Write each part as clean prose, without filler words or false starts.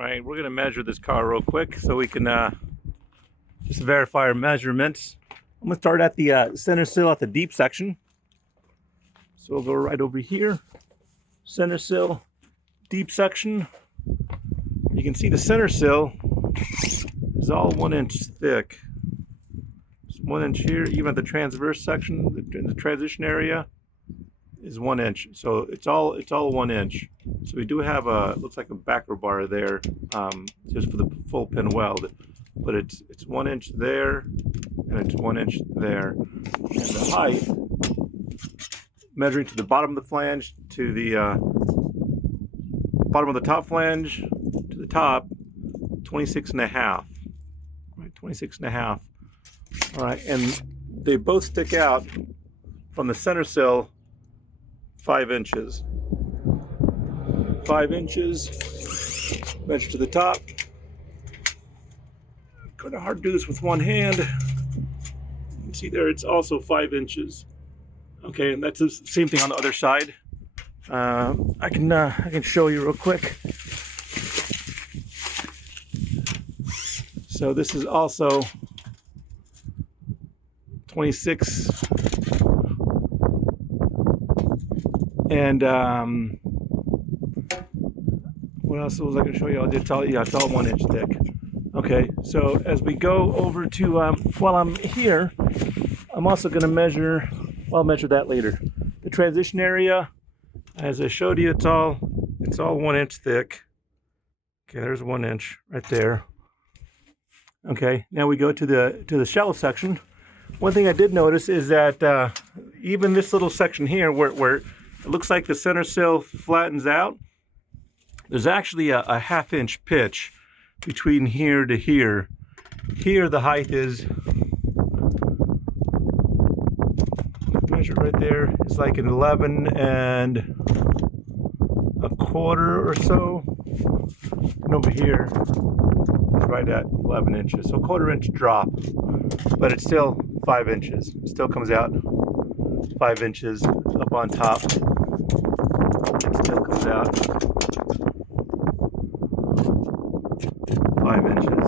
Alright, we're going to measure this car real quick so we can just verify our measurements. I'm going to start at the center sill at the deep section. So we'll go right over here. Center sill, deep section. You can see the center sill is all 1 inch thick. It's 1 inch here, even at the transverse section, the transition area is 1 inch. So it's all 1 inch. So we do have a, looks like a backer bar there, just for the full pin weld. But it's 1 inch there, and it's 1 inch there. And the height, measuring to the bottom of the flange to the bottom of the top flange to the top, 26.5. Right, 26.5. All right, and they both stick out from the center sill 5 inches. 5 inches. Measure to the top. Kind of hard to do this with one hand. You can see there it's also 5 inches. Okay, and that's the same thing on the other side. I can show you real quick. So this is also 26, and what else was I going to show you? It's all 1 inch thick. Okay, so as we go over to while I'm here, I'm also going to measure. Well, I'll measure that later. The transition area, as I showed you, it's all 1 inch thick. Okay, there's 1 inch right there. Okay, now we go to the shallow section. One thing I did notice is that even this little section here, where it looks like the center sill flattens out, there's actually a ½ inch pitch between here to here. Here the height is, measure right there, it's like an 11.25 or so. And over here it's right at 11 inches. So 1/4 inch drop, but it's still 5 inches. It still comes out 5 inches up on top. It still comes out 5 inches.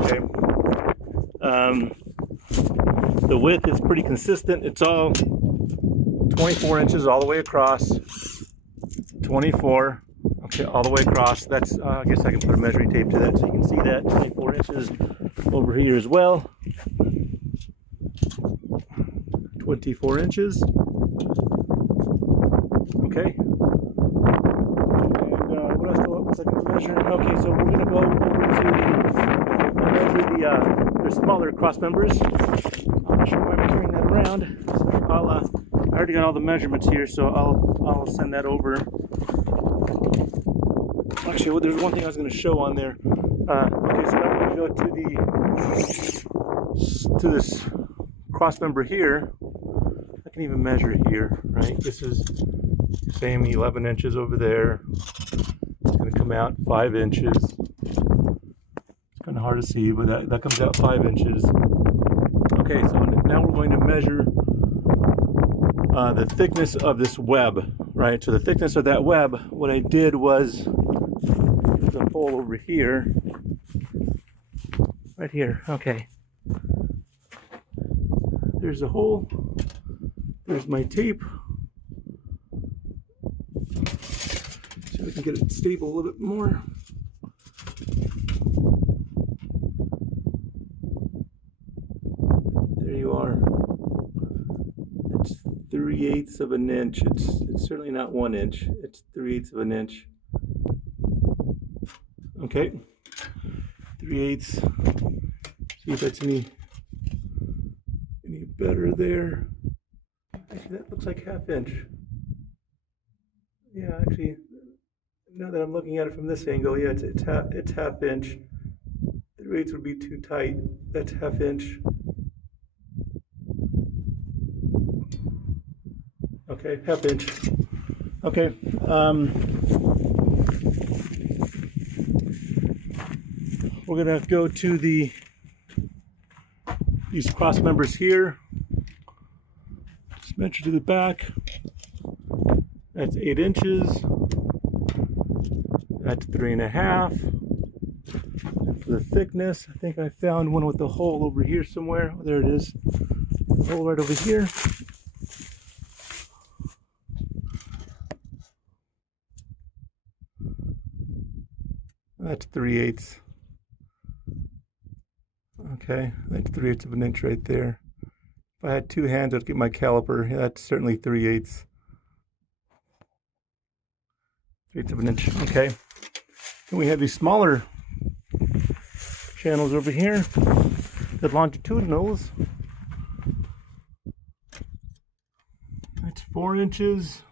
Okay. The width is pretty consistent. It's all 24 inches all the way across. 24. Okay, all the way across. That's, I guess I can put a measuring tape to that so you can see that. 24 inches over here as well. 24 inches. Okay. And what else was I going to measure? Okay, so we're going to go over to measure the smaller cross members. I'm not sure why I'm carrying that around. So I already got all the measurements here, so I'll send that over. Actually, well, there's one thing I was going to show on there. Okay, so I'm going to go to this cross member here. I can even measure here, right? This is the same 11 inches over there. It's going to come out 5 inches. It's kind of hard to see, but that comes out 5 inches. Okay, so now we're going to measure the thickness of this web, right? So the thickness of that web, what I did was, there's a hole over here, right here. Okay, there's a hole. There's my tape. See if we can get it stable a little bit more. There you are. It's 3/8 of an inch. It's certainly not 1 inch. It's 3/8 of an inch. Okay. 3/8. See if that's any better there. Actually, that looks like ½ inch. Yeah, actually, now that I'm looking at it from this angle, yeah, it's ½ inch. 3/8 would be too tight. That's ½ inch. Okay, ½ inch. Okay. We're gonna go to these cross members here. Just measure to the back. That's 8 inches. That's 3.5. For the thickness, I think I found one with a hole over here somewhere. Oh, there it is. The hole right over here. That's 3/8. Okay, that's 3/8 of an inch right there. If I had two hands, I'd get my caliper. Yeah, that's certainly 3/8. 3/8 of an inch. Okay. And we have these smaller channels over here, the longitudinals. That's 4 inches.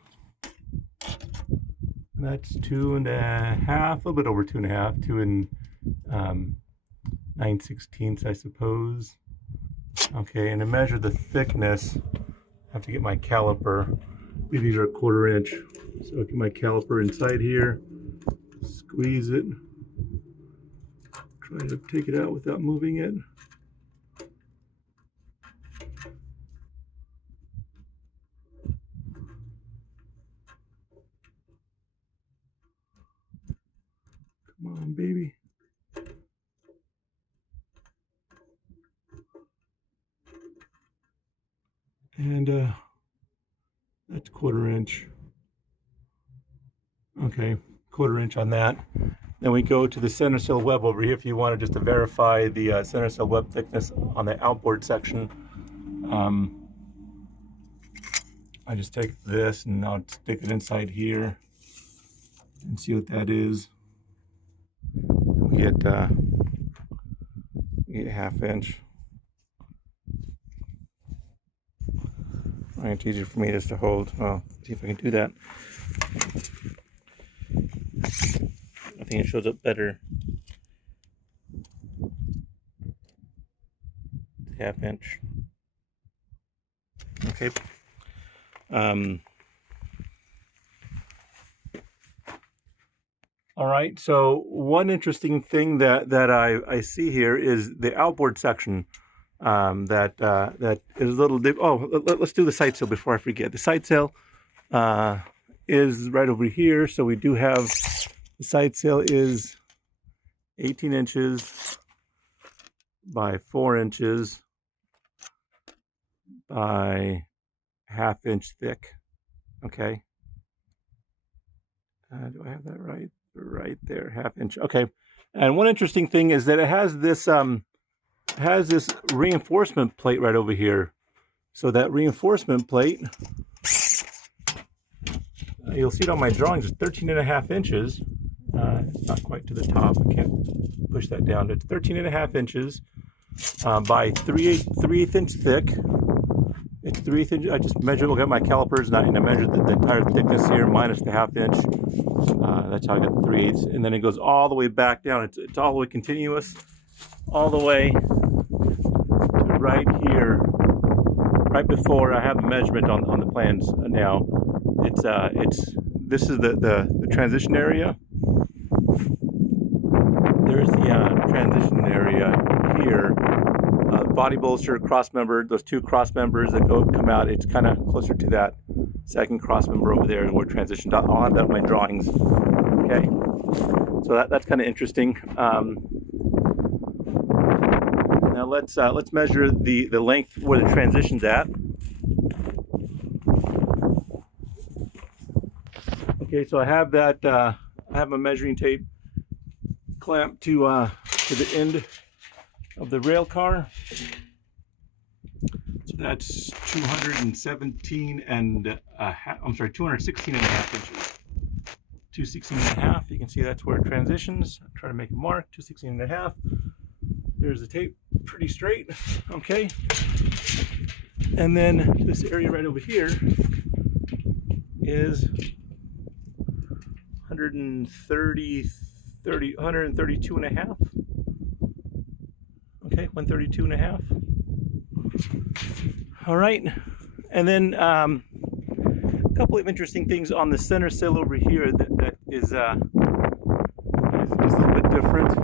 And that's 2.5, a little bit over 2.5, 2 and 9/16, I suppose. Okay, and to measure the thickness, I have to get my caliper. These are 1/4 inch. So I'll get my caliper inside here, squeeze it, try to take it out without moving it. Come on, baby. And that's 1/4 inch. Okay, 1/4 inch on that. Then we go to the center sill web over here if you wanted just to verify the center sill web thickness on the outboard section. I just take this and I'll stick it inside here and see what that is. We get 1/2 inch. It's easier for me just to hold. Well, see if I can do that. I think it shows up better. 1/2 inch. Okay. All right. So one interesting thing that I see here is the outboard section. That is a little dip. Oh, let's do the side sail before I forget. The side sail is right over here. So we do have the side sail is 18 inches by 4 inches by 1/2 inch thick. Okay. Do I have that right? Right there, 1/2 inch. Okay. And one interesting thing is that it has this reinforcement plate right over here. So that reinforcement plate, you'll see it on my drawings, is 13.5 inches. It's not quite to the top. I can't push that down. It's 13.5 inches by 3/8 inch thick. It's 3/8 inch. I just measured, look at my calipers, and I measured the entire thickness here minus the 1/2 inch. That's how I got the 3/8. And then it goes all the way back down. It's all the way continuous, all the way to right here, right before I have the measurement on the plans now. This is the transition area. There's the transition area here. Body bolster, cross member, those two cross members that come out, it's kind of closer to that second cross member over there where transitioned. I'll have that in my drawings. Okay, so that's kind of interesting. Now let's measure the length where the transition's at. Okay, so I have that. I have a measuring tape clamped to the end of the rail car. So that's 216 and I'm sorry, 216.5 inches. 216.5. You can see that's where it transitions. I'll try to make a mark. 216.5. There's the tape, pretty straight. Okay. And then this area right over here is 132.5. Okay, 132.5. All right, and then a couple of interesting things on the center sill over here that is a little bit different.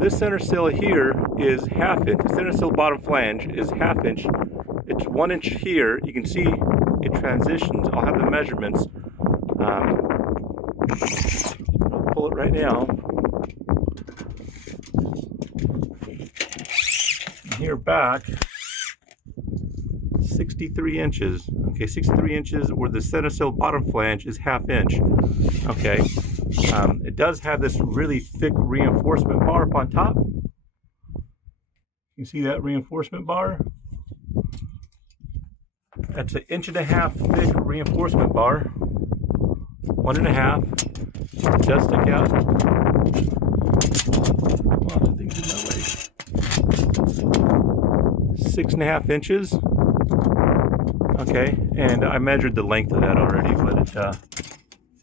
This center sill here is 1/2 inch. The center sill bottom flange is 1/2 inch. It's 1 inch here. You can see it transitions. I'll have the measurements. I'll pull it right now. And here back, 63 inches. Okay, 63 inches where the center sill bottom flange is 1/2 inch. Okay, it does have this really thick reinforcement bar up on top. You see that reinforcement bar? That's an 1.5 inch thick reinforcement bar. 1.5. It does stick out. Come on, that thing's in my way. 6.5 inches. Okay, and I measured the length of that already, but it,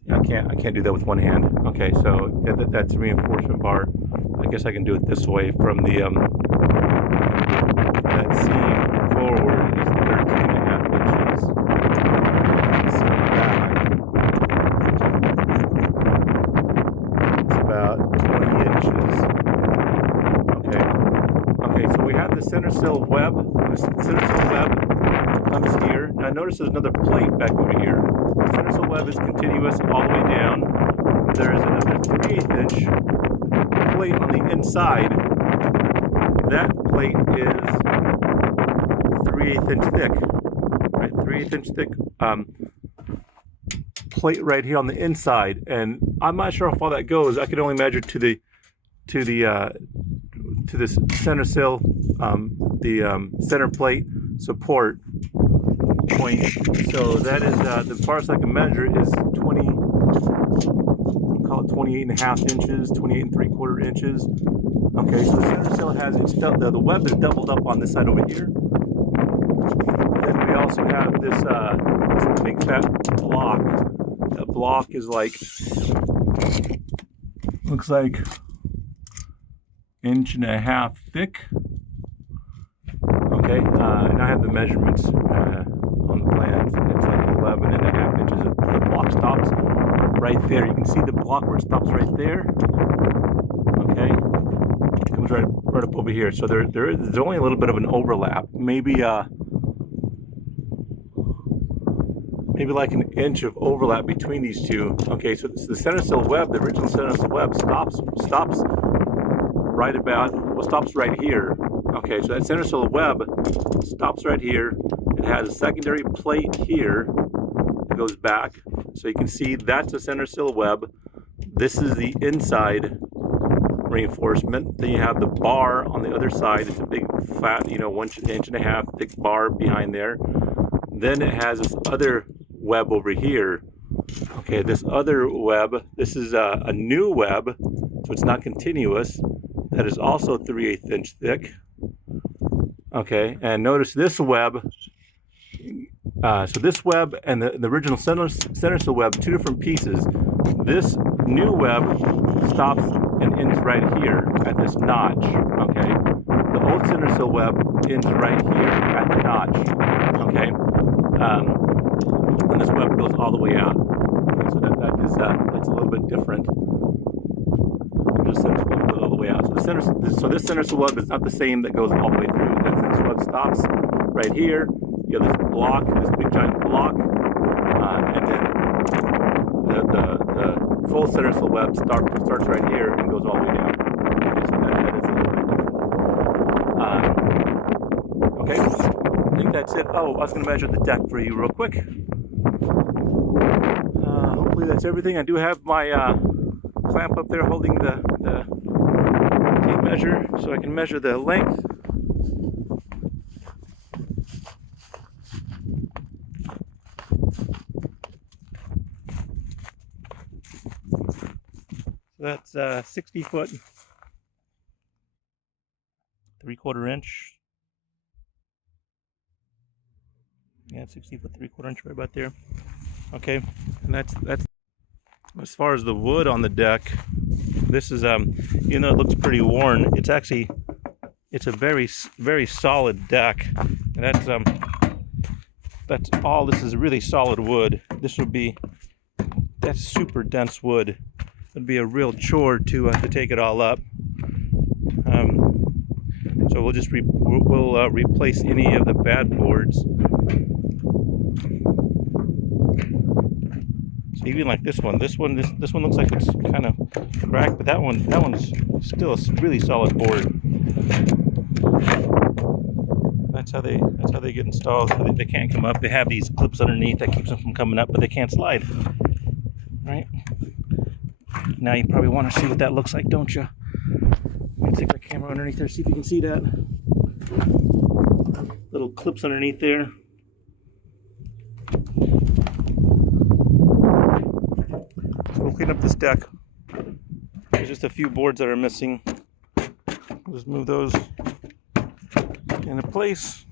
I can't do that with one hand. Okay, so that's a reinforcement bar. I guess I can do it this way from the that seam forward is 13.5 inches. Seam back, it's about 20 inches. Okay. Okay, so we have the center sill web. The center sill web comes here. Now notice there's another plate back over here. The center sill web is continuous all the way down. There is another 3/8 inch plate on the inside. That plate is 3/8 inch thick. Right, 3/8 inch thick plate right here on the inside. And I'm not sure how far that goes. I could only measure to this center sill, the center plate support point. So that is the farthest I can measure is 20. Call it 28.5 inches, 28 3/4 inches. Okay, so the center sill has the web is doubled up on this side over here. Then we also have this big fat block. That block is like, looks like 1.5 inches thick. Okay, and I have the measurements on the plans. It's like 11.5 inches. The block stops right there. You can see the block where it stops right there. Okay, it comes right up over here. So there's only a little bit of an overlap. Maybe like 1 inch of overlap between these two. Okay, so the center sill web, the original center sill web stops right about, well, stops right here. Okay, so that center sill web stops right here. It has a secondary plate here that goes back. So you can see that's the center sill web. This is the inside reinforcement. Then you have the bar on the other side. It's a big flat, 1.5 inch thick bar behind there. Then it has this other web over here. Okay, this other web, this is a new web, so it's not continuous. That is also 3/8 inch thick. Okay, and notice this web. So this web and the original center sill web, two different pieces. This new web stops and ends right here at this notch. Okay, the old center sill web ends right here at the notch. Okay, and this web goes all the way out. Okay, so that's a little bit different. Just center sill web goes all the way out. So this center sill web is not the same that goes all the way through. That center sill web stops right here. You have this block, this big giant block, and then the full center sill web starts right here and goes all the way down. Okay, so that is a little bit different. Okay, I think that's it. Oh, I was going to measure the deck for you real quick. Hopefully that's everything. I do have my clamp up there holding the tape measure, so I can measure the length. That's 60 foot 3/4 inch. Yeah, 60 foot 3/4 inch right about there. Okay, and that's as far as the wood on the deck. This is it looks pretty worn. It's a very solid deck. And that's all. This is really solid wood. That's super dense wood. It'd be a real chore to take it all up. So we'll just replace any of the bad boards. So even like this one looks like it's kind of cracked, but that one's still a really solid board. That's how they get installed. They can't come up. They have these clips underneath that keeps them from coming up, but they can't slide. Right? Now you probably want to see what that looks like, don't you? Let me take the camera underneath there, see if you can see that. Little clips underneath there. So we'll clean up this deck. There's just a few boards that are missing. We'll just move those into place.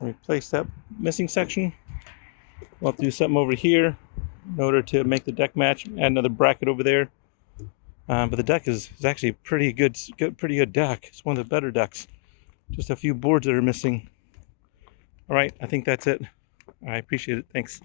Replace that missing section. We'll have to do something over here in order to make the deck match. Add another bracket over there. But the deck is actually a pretty good deck. It's one of the better decks. Just a few boards that are missing. All right, I think that's it. I appreciate it. Thanks.